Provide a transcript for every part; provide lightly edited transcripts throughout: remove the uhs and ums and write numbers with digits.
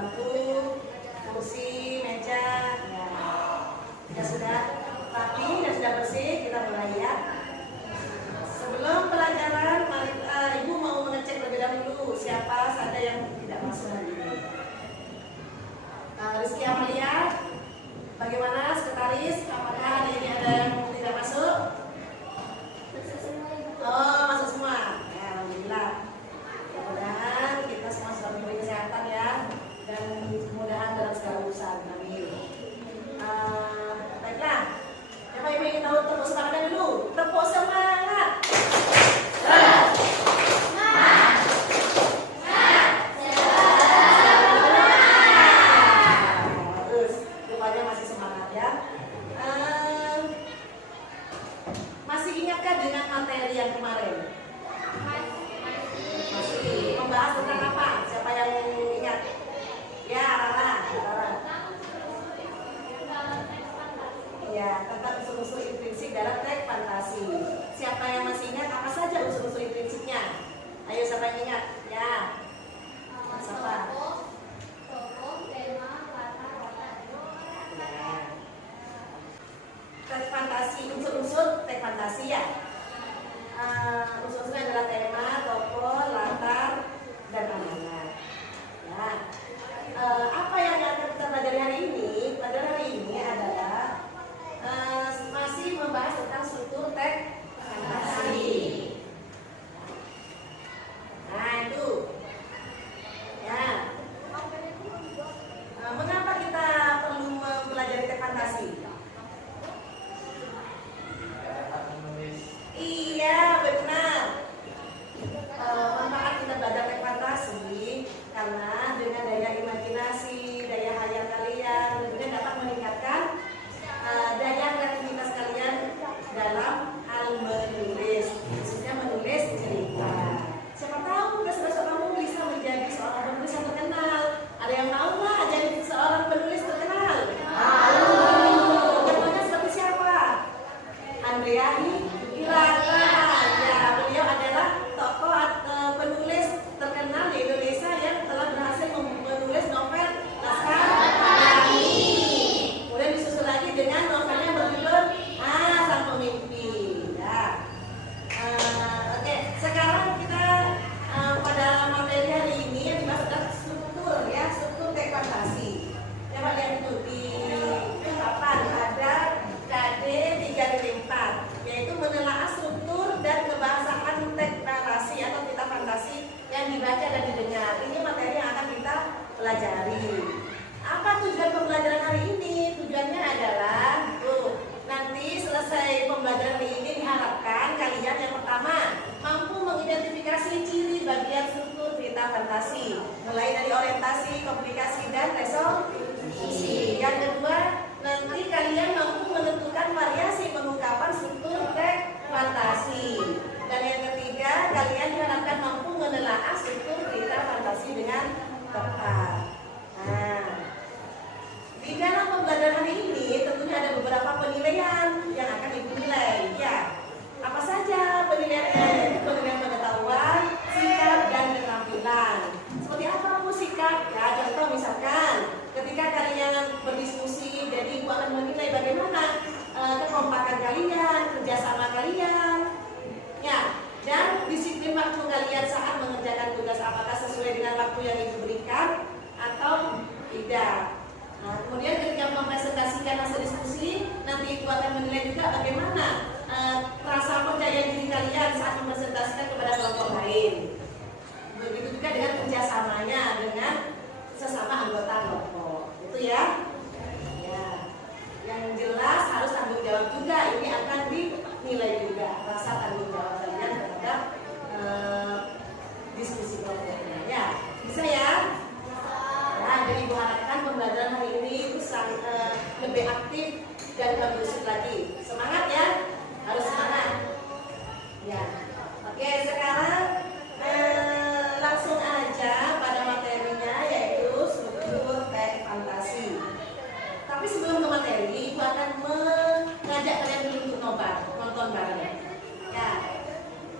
bangku, kursi, meja. Ya. Jika sudah rapi dan sudah bersih, kita mulai ya. Sebelum pelajaran, Ibu mau mengecek terlebih dahulu siapa saja yang tidak masuk hari ini. Rizky Amalia, bagaimana sekretaris? Apakah hari ini ada yang tidak masuk? Oh, masuk semua. Ya, alhamdulillah. Mudah-mudahan kita semua sudah diberi kesehatan ya, dan mudah-mudahan dalam segala urusan. Amin. Baiklah. Siapa yang ingin tahu tepuk semangatnya dulu? Tepuk semangat. Masih ingatkah dengan materi yang kemarin? Masih. Membahas tentang apa? Siapa yang ingat? Ya, Rara. Ya, tentang unsur-unsur intrinsik dalam teks fantasi. Siapa yang masih ingat apa saja unsur-unsur intrinsiknya? Ayo, siapa yang ingat? Ya. Siapa? Teks fantasi, unsur-unsur teks fantasi ya. Unsur-unsurnya adalah tema, tokoh, latar, dan amanat. Ya. Apa yang akan kita pelajari hari ini? Pelajaran hari ini adalah masih membahas tentang struktur teks fantasi. Nah itu. Ya. Mengapa kita perlu mempelajari teks fantasi? Iya, benar. Manfaat kita belajar teks fantasi karena dengan daya imajinasi, daya hayal kalian tentunya dapat meningkatkan daya kreativitas kalian dalam hal menulis, khususnya menulis cerita. Siapa tahu besok kamu bisa menjadi seorang penulis yang terkenal. Ada yang mau nggak jadi seorang penulis terkenal? Contohnya seperti siapa? Andreani Hirata. Ya, beliau adalah tokoh penulis terkenal di Indonesia yang telah berhasil menulis novel Laskar Pelangi. Kemudian disusul lagi dengan novelnya berjudul Sang Pemimpi. Ya. Oke, sekarang kita pada materi hari ini yang dibahas adalah struktur ya, struktur teks fantasi. Coba lihat itu di papan ada KD 3-4, yaitu menelaah struktur dan kebahasaan teks narasi atau cerita fantasi yang dibaca dan didengar. Ini materi yang akan kita pelajari. Apa tujuan pembelajaran hari ini? Tujuannya adalah nanti selesai pembelajaran hari ini diharapkan kalian yang pertama mampu mengidentifikasi ciri bagian struktur cerita fantasi, mulai dari orientasi, komunikasi, dan resolusi. Yang kedua, nanti kalian mampu menentukan variasi pengungkapan struktur teks fantasi. Dan yang ketiga, kalian diharapkan mampu menelaah struktur cerita fantasi dengan tepat. Nah, di dalam pembelajaran hari ini tentunya ada beberapa penilaian yang akan Ibu nilai. Ya, apa saja penilaiannya? Yaitu penilaian pengetahuan, sikap, dan keterampilan. Seperti apa Bu sikap? Ya, contoh misalkan ketika kalian berdiskusi, jadi Ibu akan menilai bagaimana kekompakan kalian, kerjasama kalian, ya, dan disiplin waktu kalian saat mengerjakan tugas, apakah sesuai dengan waktu yang Ibu berikan atau tidak. Nah, kemudian ketika mempresentasikan hasil diskusi, nanti Ibu akan menilai juga bagaimana rasa percaya diri kalian saat mempresentasikan kepada kelompok lain. Begitu juga dengan kerjasamanya dengan sesama anggota kelompok. Itu ya. Ya. Yang jelas harus tanggung jawab juga. Ini akan dinilai juga rasa tanggung jawab kalian terhadap diskusi kelompoknya. Ya, bisa ya. Nah, jadi Ibu harapkan pembelajaran hari ini itu lebih aktif dan kondusif lagi. Semangat ya, harus semangat. Ya, oke sekarang langsung aja pada materinya, yaitu struktur teks fantasi. Tapi sebelum ke materi, Ibu akan mengajak kalian dulu untuk nonton bareng. Ya,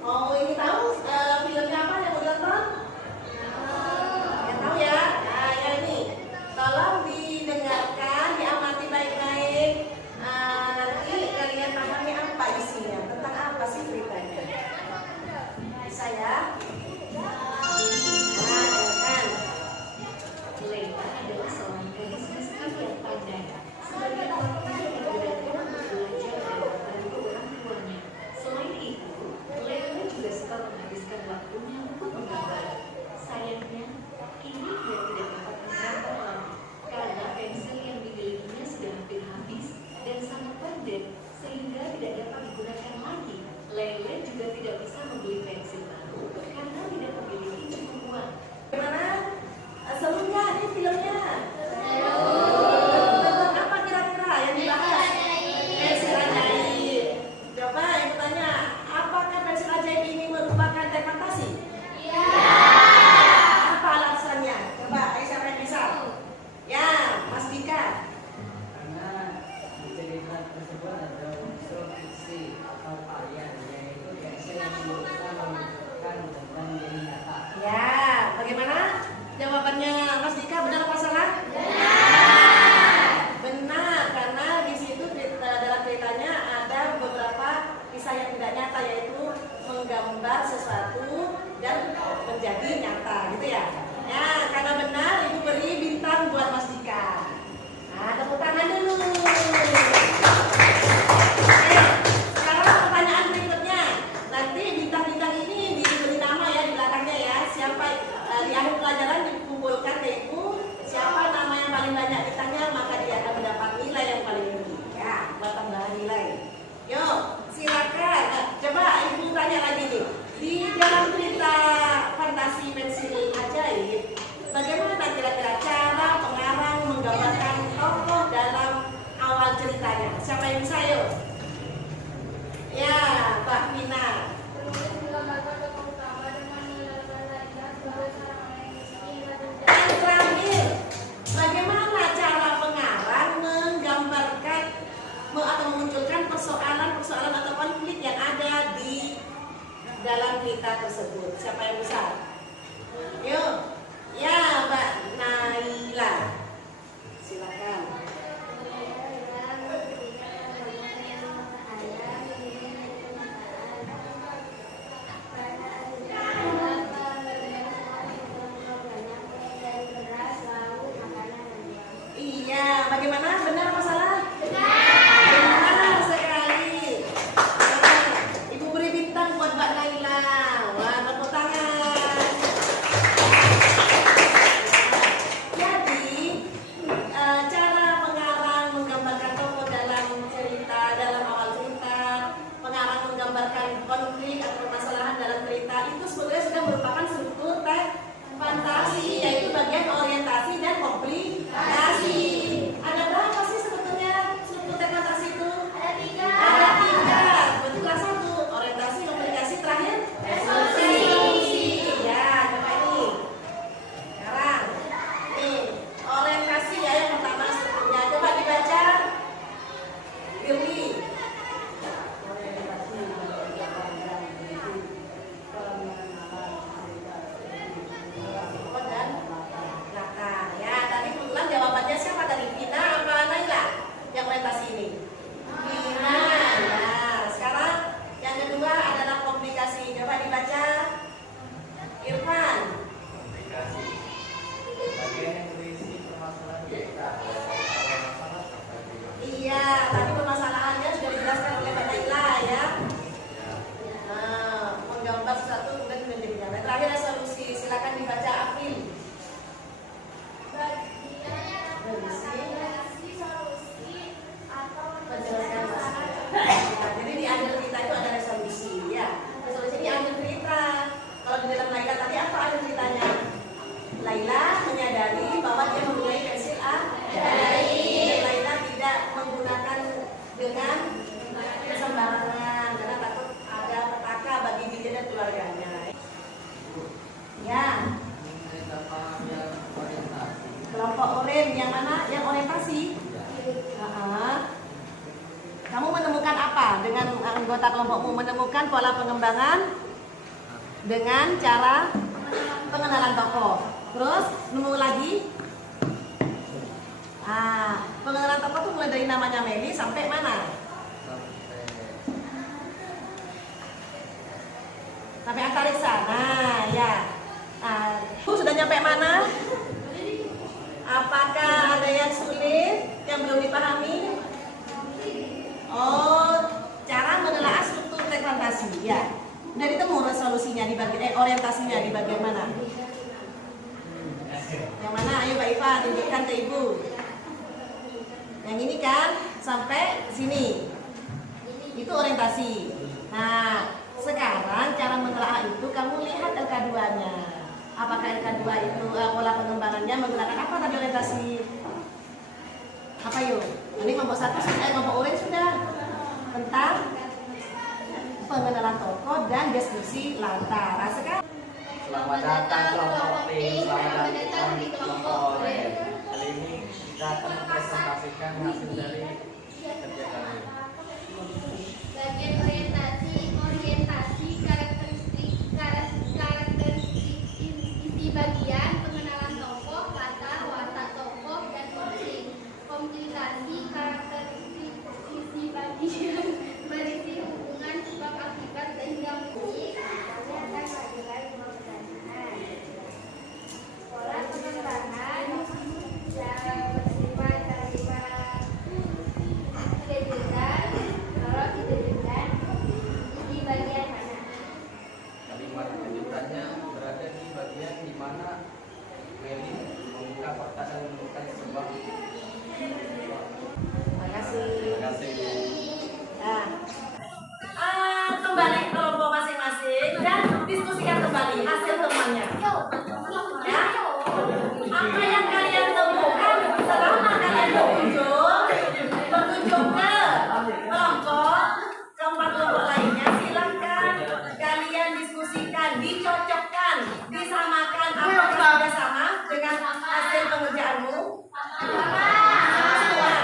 mau ini tahu filmnya apa yang udah nonton? Yang tahu ya? Nah, ya ini. cerita tersebut. Siapa yang bisa? Yuk, ya Mbak Naila, silakan. Iya, bagaimana? Benar apa salah? Benar sekali. Ibu beri bintang buat Mbak Naila. Wah, tepuk tangan. Jadi, cara pengarang menggambarkan tokoh dalam cerita, dalam awal cerita, pengarang menggambarkan konflik atau permasalahan dalam cerita itu sebenarnya sudah merupakan struktur teks fantasi, yaitu bagian orientasi dan komplikasi. Ada berapa sih sebetulnya struktur teks fantasi itu? Ada 3. Ada 3. Betul, satu orientasi, komplikasi, terakhir resolusi. Ya, coba ini. Sekarang, nih orientasi ya yang pertama strukturnya. Coba dibaca. Firly. Jawabannya siapa tadi? Vina apa Naila? Yang orientasi ini? Vina. Nah, sekarang yang kedua adalah komplikasi. Coba dibaca. Irfan. Komplikasi. Bagian yang berisi permasalahan kita. Iya, tadi permasalahannya sudah dijelaskan oleh Mbak Naila ya. Nah, menggambar sesuatu kemudian menjadi nyata. Terakhir resolusi. Silakan dibaca April. Jadi di akhir cerita itu ada resolusi ya. Resolusi di akhir cerita. Kalau di dalam Laila tadi apa akhir ceritanya? Laila menyadari bahwa dia mempunyai pensil A. Dan Laila tidak menggunakan dengan sembarangan karena takut ada petaka bagi dirinya dan keluarganya. Ya. Kelompok orange yang mana? Yang orientasi. Kamu menemukan apa dengan anggota kelompokmu? Menemukan pola pengembangan dengan cara pengenalan tokoh. Terus nemu lagi. Pengenalan tokoh itu mulai dari namanya Meli sampai mana? Sampai Antariksa. Nah, ya. Sudah nyampe mana? Apakah ada yang sulit, yang belum dipahami? Oh, cara menelaah struktur teks fantasi, ya. Udah ditemu resolusinya di bagian orientasinya di bagian mana? Yang mana? Ayo Mbak Iva, tunjukkan ke Ibu. Yang ini kan sampai sini. Itu orientasi. Nah, sekarang cara menelaah itu kamu lihat LK2-nya. Apakah LK2 itu pola pengembangannya menggunakan apa tadi orientasi? Apa yuk? Ini kelompok 1 sudah, kelompok orange sudah tentang pengenalan tokoh dan deskripsi latar. Sekarang Selamat datang kelompok T, selamat datang di kelompok orange. Kali ini kita akan mempresentasikan hasil dari kerja kami. Bagian orientasi karakteristik isi bagian pengenalan tokoh, latar, watak tokoh dan konflik. Komplikasi karakteristik isi bagian berisi hubungan sebab akibat sehingga pola pengembangan yang bersifat kalimat kejutan. Kalau kejutan di bagian mana? Kalimat kejutannya berada di bagian di mana Meli membuka fakta dan menemukan sebab. terima kasih. Terima kasih. Nah, kembali ke kelompok masing-masing dan diskusikan kembali hasil temuannya. Ya, apa yang kalian temukan selama kalian berkunjung ke kelompok kelompok lainnya, silahkan kalian diskusikan, dicocokkan, disamakan apakah sudah sama dengan hasil pengerjaanmu. Semua.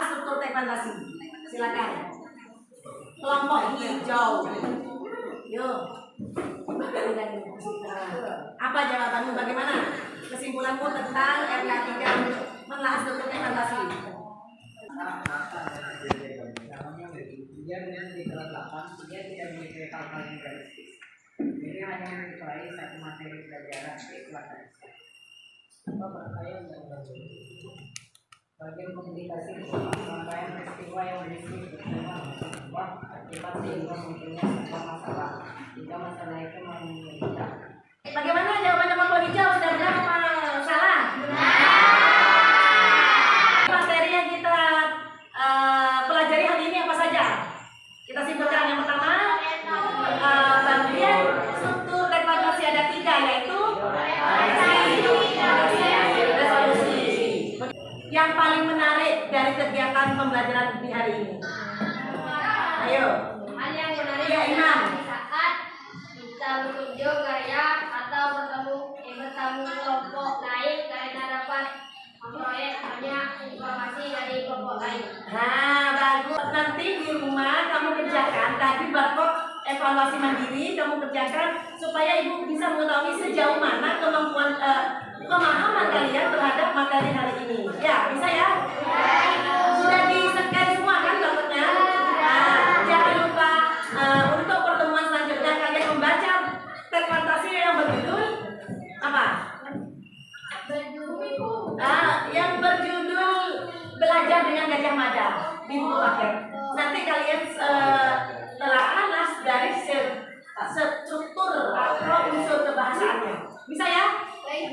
Struktur teks fantasi. Silakan. Kelompok hijau. Yuk. bagaimana kesimpulanmu tentang RK3 menelaah struktur segmentasi? Dia di kelas 8, dia tidak memiliki hal-hal yang realistis. Jadi hanya menyukai satu materi pelajaran yaitu analisis. Bagian komunikasi rangkaian peristiwa yang berisi bersama sebab akibat sehingga munculnya sebuah masalah. Jika masalah itu menyebabkan. Bagaimana jawaban kelompok hijau? Sudah benar apa salah? Materi yang kita pelajari hari ini apa saja? Kita simpulkan yang pertama, bagian struktur rekomendasi ada 3, yaitu resolusi. Yang paling menarik dari kegiatan pembelajaran di hari ini? Ayo. Hal yang menarik Ya, Imam. saat kita berkunjung gaya atau bertemu kelompok lain karena dapat memperoleh banyak informasi dari kelompok lain. Nah, bagus. Nanti di rumah kamu kerjakan tadi barcode evaluasi mandiri, kamu kerjakan supaya ibu bisa mengetahui sejauh mana kemampuan pemahaman kalian terhadap materi hari ini. Ya, bisa ya? Sudah di-scan semua kan barcode-nya? Nah, jangan lupa untuk pertemuan selanjutnya kalian membaca segmentasi yang berjudul apa? Yang berjudul Belajar dengan Gajah Mada di buku paket. Nanti kalian telaah dari struktur atau unsur kebahasaannya. Bisa ya? Baik.